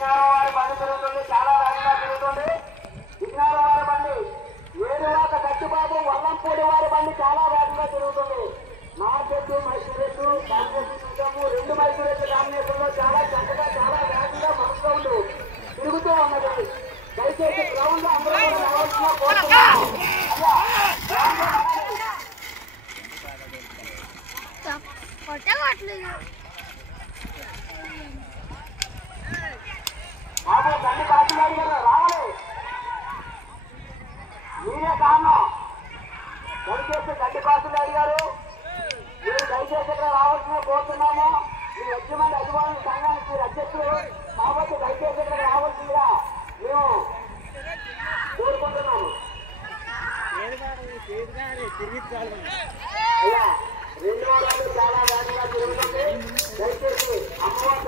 విజ్ఞానం వారి బండి తిరుగుతుంది, చాలా వేగంగా తిరుగుతుంది. విజ్ఞానం వారి బండి ఏడువాక గట్టిబాబు వల్లంపూడి వారి బండి చాలా వేగంగా తిరుగుతుంది. మార్కెట్ మైసూరెట్టు కాంబినేషన్ చూసాము. 2 మైసూరెట్ల కాంబినేషన్ లో చాలా చక్కగా చాలా వేగంగా మనసులో ఉండు తిరుగుతూ ఉన్నది. దయచేసి గ్రౌండ్ లో అందరూ రావాల్సిన కోరుతున్నాము. బాబు బండి కాశీలాడి గారు రావాలి, మీరే కారణం. దయచేసి గడ్డి కాశీలాడి గారు మీరు దయచేసి ఇక్కడ రావాల్సిన కోరుతున్నాము. మీ యజమాని అభిమానుల సంఘానికి మీరు అధ్యక్షులు కాబట్టి దయచేసి ఇక్కడ రావాల్సిందిగా మేము కోరుకుంటున్నాము. అయ్యా 2 వారాలు చాలా వేగంగా తిరుగుతుంది. దయచేసి అమ్మవారి